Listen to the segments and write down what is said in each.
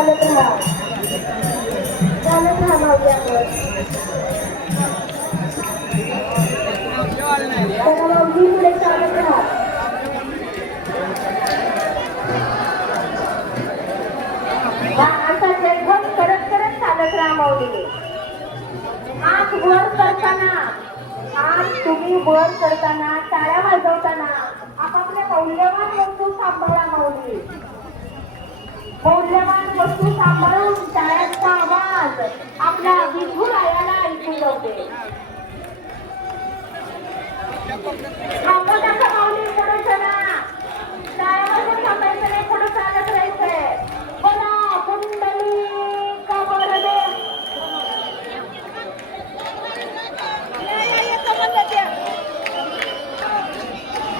चालत राहा माऊली आपण चला माऊली पुढे चालत राहा असा जयघोष करत करत चालत राहा माऊली हात वर करताना तुम्ही वर करताना टाळ्या वाजवताना आपापल्या मौल्यवान वस्तू सांभाळा माऊली मौल्यवान वस्तू सांभाळून टाळ्यांचा आवाज आपल्या विठुरायाला ऐकू जाते थांबता का माऊली पुढे चला टाळ्या वाजवून थांबायचं नाही पुढे चालत राहायचंय बोला कुंडली का बरं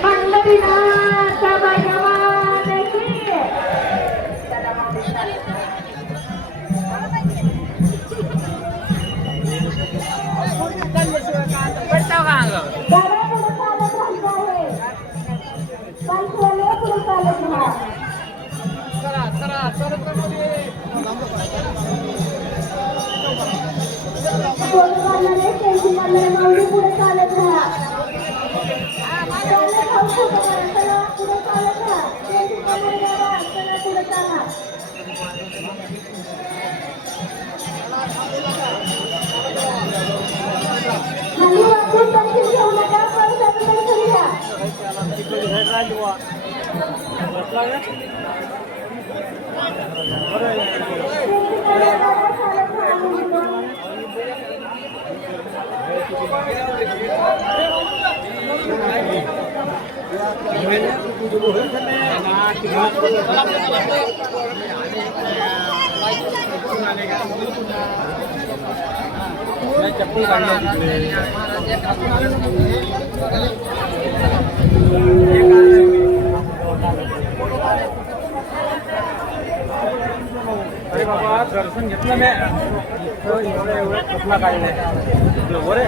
पंढरीनाथ भगवान की चला माऊली माऊली पुढे चालत राहा पुढे चालत राहा पुढे चाला खाली वापरून दर्शन घेऊ नका चप्पल अरे बाबा दर्शन घेतलं नाही एवढं चपला काढले बरे